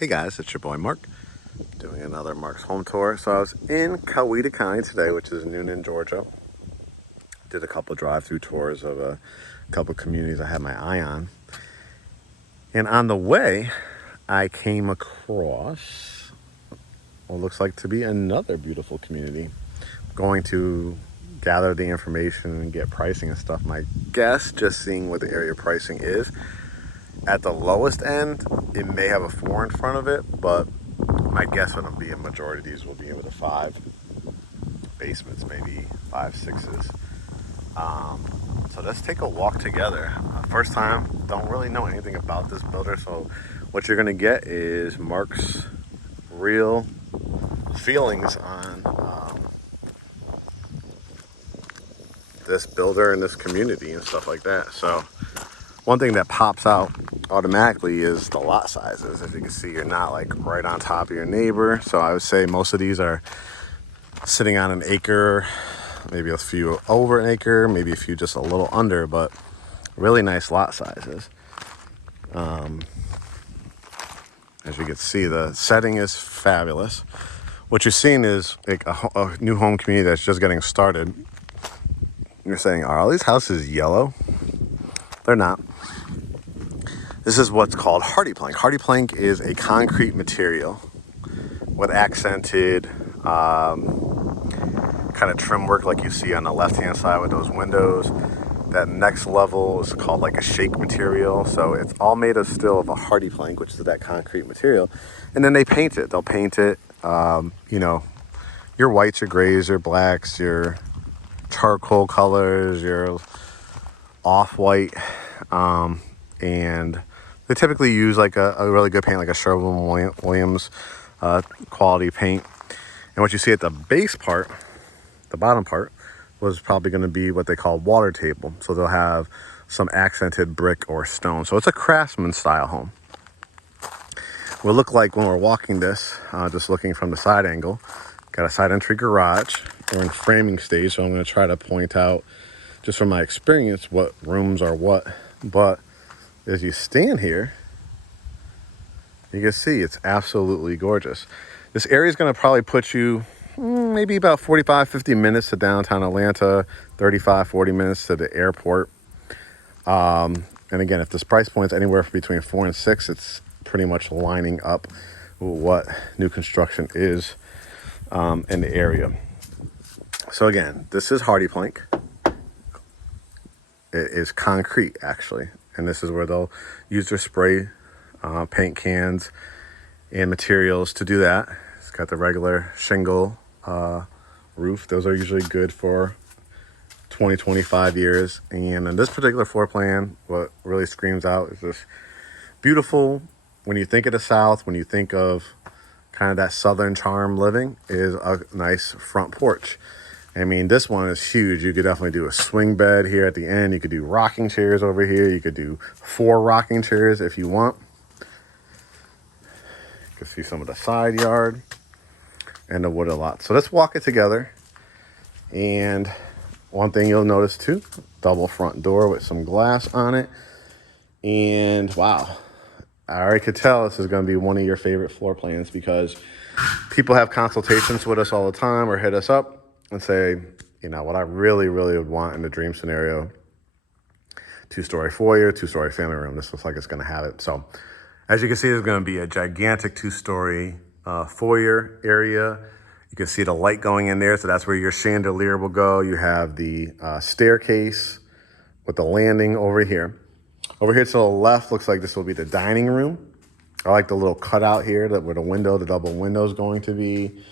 Hey guys, it's your boy Mark, doing another Mark's Home Tour. So I was in Coweta County today, which is Newnan, Georgia. Did a couple drive-through tours of a couple communities I had my eye on. And on the way, I came across what looks like to be another beautiful community. Going to gather the information and get pricing and stuff. My guess, just seeing what the area pricing is, at the lowest end, it may have a 4 in front of it, but my guess would be a majority of these will be in with a 5 basements, maybe 5, 6s. So let's take a walk together. First time, don't really know anything about this builder, so what you're gonna get is Mark's real feelings on this builder and this community and stuff like that. So one thing that pops out automatically is the lot sizes. As you can see, you're not like right on top of your neighbor. So I would say most of these are sitting on an acre, maybe a few over an acre, maybe a few just a little under, but really nice lot sizes. As you can see, the setting is fabulous. What you're seeing is like a new home community that's just getting started. You're saying, are all these houses yellow? They're not. This is what's called hardy plank. Hardy plank is a concrete material with accented kind of trim work like you see on the left-hand side with those windows. That next level is called like a shake material. So it's all made of still of a hardy plank, which is that concrete material. And then they paint it. They'll paint it, you know, your whites, your grays, your blacks, your charcoal colors, your off-white, and they typically use like a really good paint, like a Sherwin-Williams quality paint. And what you see at the base part, the bottom part, was probably going to be what they call water table. So they'll have some accented brick or stone. So it's a craftsman style home. Will look like when we're walking this, just looking from the side angle. Got a side entry garage. We're in framing stage, so I'm going to try to point out, just from my experience, what rooms are what. But as you stand here, you can see it's absolutely gorgeous. This area is going to probably put you maybe about 45, 50 minutes to downtown Atlanta, 35, 40 minutes to the airport. And again, if this price point is anywhere between 4 and 6, it's pretty much lining up with what new construction is in the area. So again, this is hardy plank. It is concrete, actually. And this is where they'll use their spray paint cans and materials to do that. It's got the regular shingle roof. Those are usually good for 20, 25 years. And in this particular floor plan, what really screams out is this beautiful, when you think of the South, when you think of kind of that Southern charm living, is a nice front porch. I mean, this one is huge. You could definitely do a swing bed here at the end. You could do rocking chairs over here. You could do 4 rocking chairs if you want. You can see some of the side yard and the wooded lot. So let's walk it together. And one thing you'll notice too, double front door with some glass on it. And wow, I already could tell this is going to be one of your favorite floor plans, because people have consultations with us all the time or hit us up and say, you know, what I really, really would want in the dream scenario, 2-story foyer, 2-story family room. This looks like it's going to have it. So as you can see, there's going to be a gigantic 2-story foyer area. You can see the light going in there. So that's where your chandelier will go. You have the staircase with the landing over here. Over here to the left, looks like this will be the dining room. I like the little cutout here that where the window, the double window is going to be.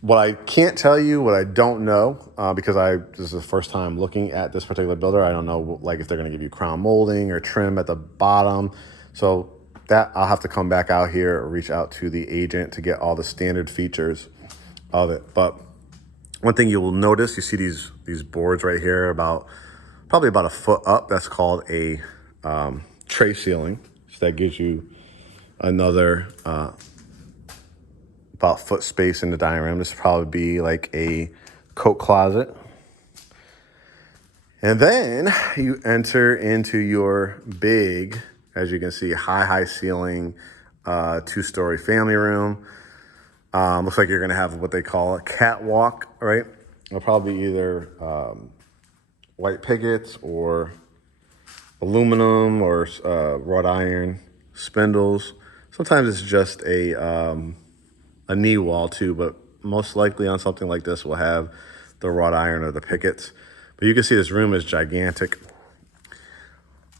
What I can't tell you, what I don't know, because this is the first time looking at this particular builder. I don't know like if they're going to give you crown molding or trim at the bottom. So that I'll have to come back out here or reach out to the agent to get all the standard features of it. But one thing you will notice, you see these boards right here probably about a foot up. That's called a tray ceiling. So that gives you another about foot space in the dining room. This would probably be like a coat closet. And then you enter into your big, as you can see, high ceiling 2-story family room. Looks like you're going to have what they call a catwalk, right? It'll probably be either white pickets or aluminum or wrought iron spindles. Sometimes it's just a knee wall too, but most likely on something like this we'll have the wrought iron or the pickets. But you can see this room is gigantic.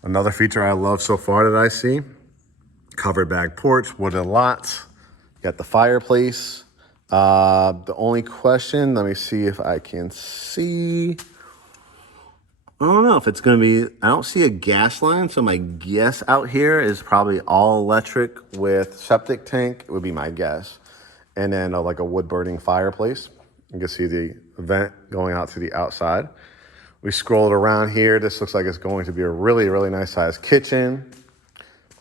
Another feature I love so far that I see, covered back porch, wooded lots. Got the fireplace. The only question, let me see if I can see. I don't know if it's going to be, I don't see a gas line. So my guess out here is probably all electric with septic tank. It would be my guess. And then like a wood burning fireplace. You can see the vent going out to the outside. We scrolled around here. This looks like it's going to be a really, really nice sized kitchen.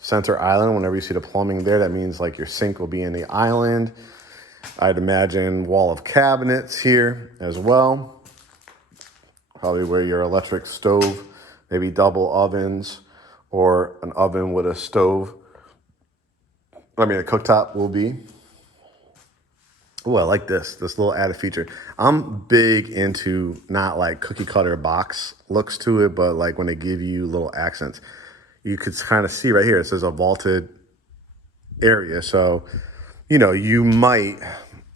Center island, whenever you see the plumbing there, that means like your sink will be in the island. I'd imagine wall of cabinets here as well. Probably where your electric stove, maybe double ovens or an oven with a stove. A cooktop will be. Oh, I like this little added feature. I'm big into not like cookie cutter box looks to it, but like when they give you little accents. You could kind of see right here, it says a vaulted area. So, you might,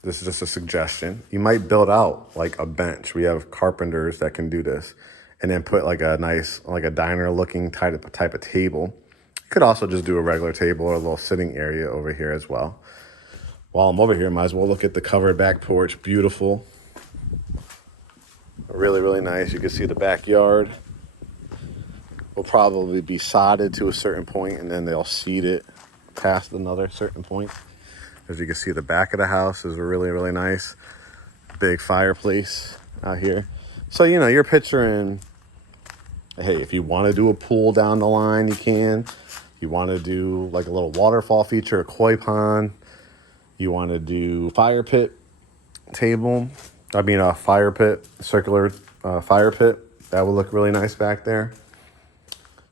this is just a suggestion, you might build out like a bench. We have carpenters that can do this, and then put like a nice, like a diner looking type of table. You could also just do a regular table or a little sitting area over here as well. While I'm over here, might as well look at the covered back porch. Beautiful. Really, really nice. You can see the backyard. Will probably be sodded to a certain point, and then they'll seed it past another certain point. As you can see, the back of the house is really, really nice. Big fireplace out here. So, you're picturing, hey, if you want to do a pool down the line, you can. You want to do like a little waterfall feature, a koi pond. You want to do fire pit table. A fire pit, circular fire pit. That would look really nice back there.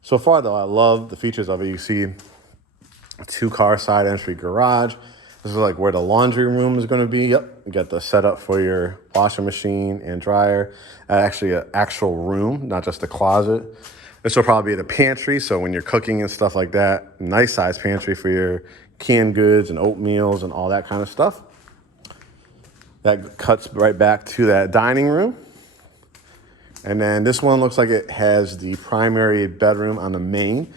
So far, though, I love the features of it. You see a 2-car side entry garage. This is like where the laundry room is going to be. Yep, you got the setup for your washing machine and dryer. Actually, an actual room, not just a closet. This will probably be the pantry. So when you're cooking and stuff like that, nice size pantry for your canned goods and oatmeals and all that kind of stuff. That cuts right back to that dining room. And then this one looks like it has the primary bedroom on the main.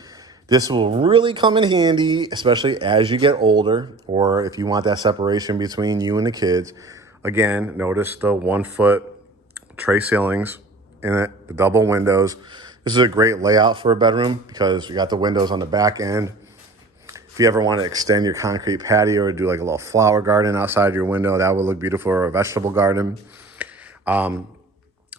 This will really come in handy, especially as you get older, or if you want that separation between you and the kids. Again, notice the 1-foot tray ceilings in it, the double windows. This is a great layout for a bedroom because you got the windows on the back end. If you ever want to extend your concrete patio or do like a little flower garden outside your window, that would look beautiful, or a vegetable garden.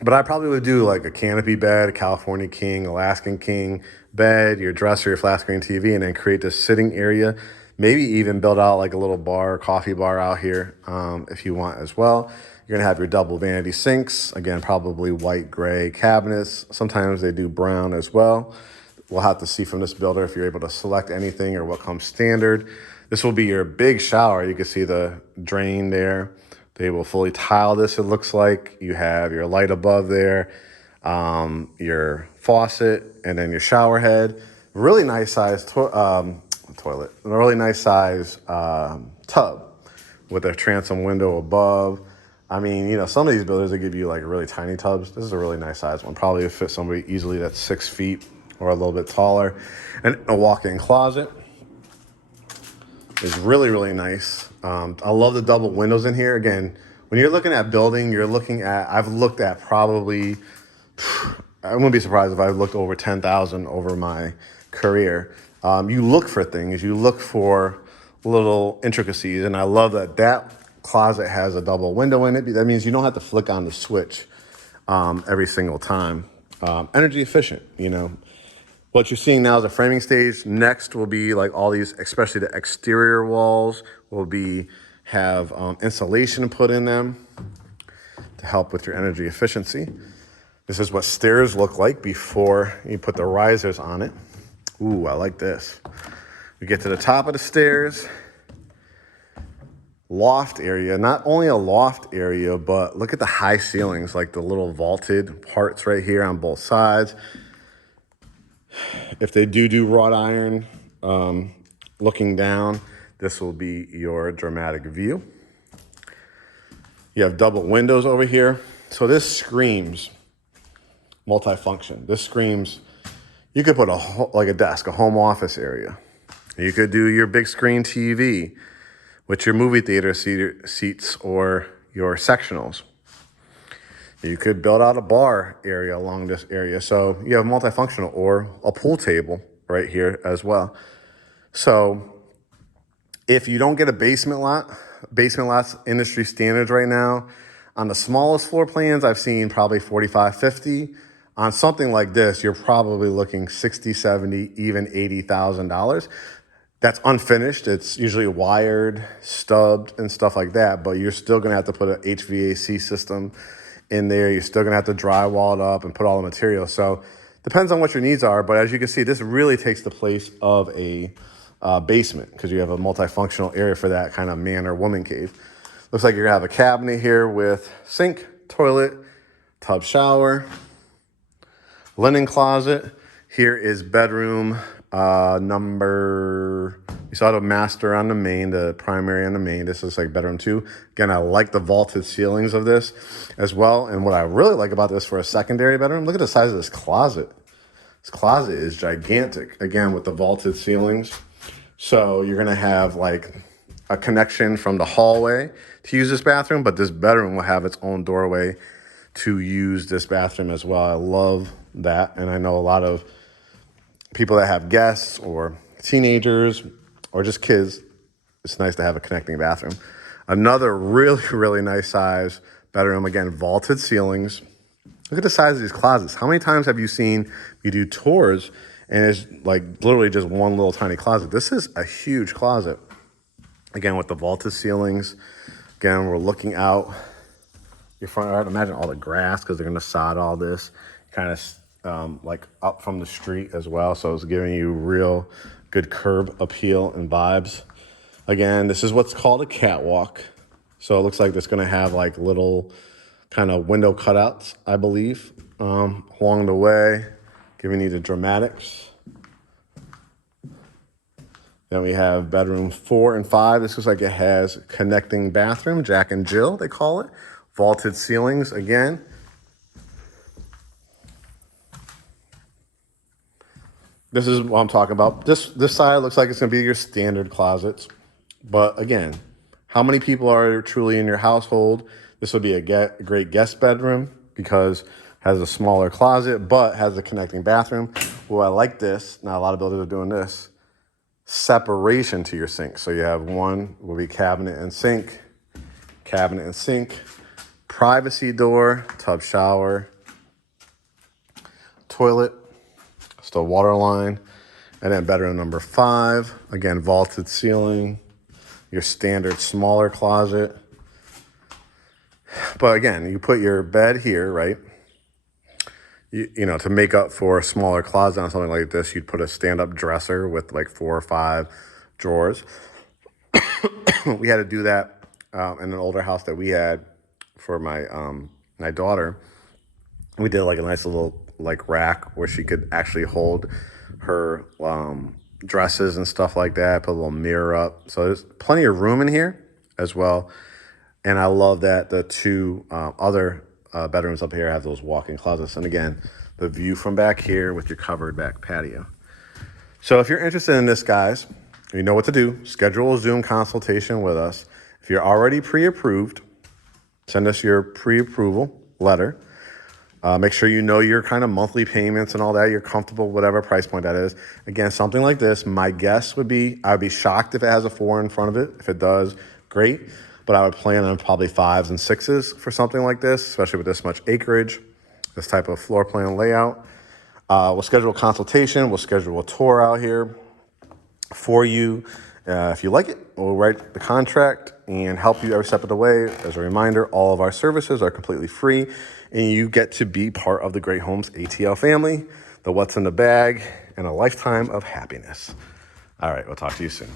But I probably would do like a canopy bed, a California King, Alaskan King bed, your dresser, your flat screen TV, and then create this sitting area. Maybe even build out like a little bar, coffee bar out here if you want as well. You're gonna have your double vanity sinks. Again, probably white, gray cabinets. Sometimes they do brown as well. We'll have to see from this builder if you're able to select anything or what comes standard. This will be your big shower. You can see the drain there. They will fully tile this, it looks like. You have your light above there, your faucet, and then your shower head. Really nice size toilet. A really nice size tub with a transom window above. Some of these builders, they give you like really tiny tubs. This is a really nice size one. Probably would fit somebody easily that's 6 feet or a little bit taller. And a walk-in closet is really, really nice. I love the double windows in here. Again, when you're looking at building, I've looked at probably, I wouldn't be surprised if I've looked over 10,000 over my career. You look for things, you look for little intricacies, and I love that closet has a double window in it. That means you don't have to flick on the switch every single time. Energy efficient, What you're seeing now is a framing stage. Next will be like all these, especially the exterior walls will have insulation put in them to help with your energy efficiency. This is what stairs look like before you put the risers on it. Ooh, I like this. We get to the top of the stairs. Loft area, not only a loft area, but look at the high ceilings, like the little vaulted parts right here on both sides. If they do wrought iron, looking down, this will be your dramatic view. You have double windows over here. So this screams multifunction. This screams, you could put like a desk, a home office area. You could do your big screen TV with your movie theater seats or your sectionals. You could build out a bar area along this area. So you have multifunctional, or a pool table right here as well. So if you don't get a basement lot's industry standards right now. On the smallest floor plans, I've seen probably 45, 50. On something like this, you're probably looking 60, 70, even $80,000. That's unfinished. It's usually wired, stubbed, and stuff like that, but you're still gonna have to put an HVAC system in there. You're still gonna have to drywall it up and put all the material. So depends on what your needs are, but as you can see, this really takes the place of a basement, because you have a multifunctional area for that kind of man or woman cave. Looks like you're gonna have a cabinet here with sink, toilet, tub shower, linen closet. Here is bedroom number, you saw the master on the main, the primary on the main. This is like bedroom 2. Again, I like the vaulted ceilings of this as well. And what I really like about this for a secondary bedroom, look at the size of this closet. This closet is gigantic, again, with the vaulted ceilings. So you're gonna have like a connection from the hallway to use this bathroom, but this bedroom will have its own doorway to use this bathroom as well. I love that. And I know a lot of people that have guests or teenagers or just kids, it's nice to have a connecting bathroom. Another really, really nice size bedroom. Again, vaulted ceilings. Look at the size of these closets. How many times have you seen you do tours and it's like literally just one little tiny closet? This is a huge closet. Again, with the vaulted ceilings. Again, we're looking out your front yard. Imagine all the grass, because they're going to sod all this kind of like up from the street as well. So it's giving you real good curb appeal and vibes. Again, this is what's called a catwalk. So it looks like it's going to have like little kind of window cutouts, I believe, along the way, giving you the dramatics. Then we have bedroom 4 and 5. This looks like it has connecting bathroom, Jack and Jill, they call it. Vaulted ceilings again. This is what I'm talking about. This side looks like it's gonna be your standard closets. But again, how many people are truly in your household? This would be a great guest bedroom because it has a smaller closet, but has a connecting bathroom. Well, I like this. Now, a lot of builders are doing this. Separation to your sink. So you have one will be cabinet and sink, privacy door, tub shower, toilet, still water line, and then bedroom number 5. Again, vaulted ceiling, your standard smaller closet. But again, you put your bed here, right? You know, to make up for a smaller closet on something like this, you'd put a stand-up dresser with like 4 or 5 drawers. We had to do that in an older house that we had for my daughter. We did like a nice little like rack where she could actually hold her dresses and stuff like that, put a little mirror up. So there's plenty of room in here as well. And I love that the 2 other bedrooms up here have those walk-in closets. And again, the view from back here with your covered back patio. So if you're interested in this, guys, you know what to do. Schedule a Zoom consultation with us. If you're already pre-approved, send us your pre-approval letter. Make sure you know your kind of monthly payments and all that. You're comfortable, whatever price point that is. Again, something like this, my guess would be, I'd be shocked if it has a 4 in front of it. If it does, great. But I would plan on probably 5s and 6s for something like this, especially with this much acreage, this type of floor plan layout. We'll schedule a consultation. We'll schedule a tour out here for you. If you like it, we'll write the contract and help you every step of the way. As a reminder, all of our services are completely free, and you get to be part of the Great Homes ATL family, the what's in the bag, and a lifetime of happiness. All right, we'll talk to you soon.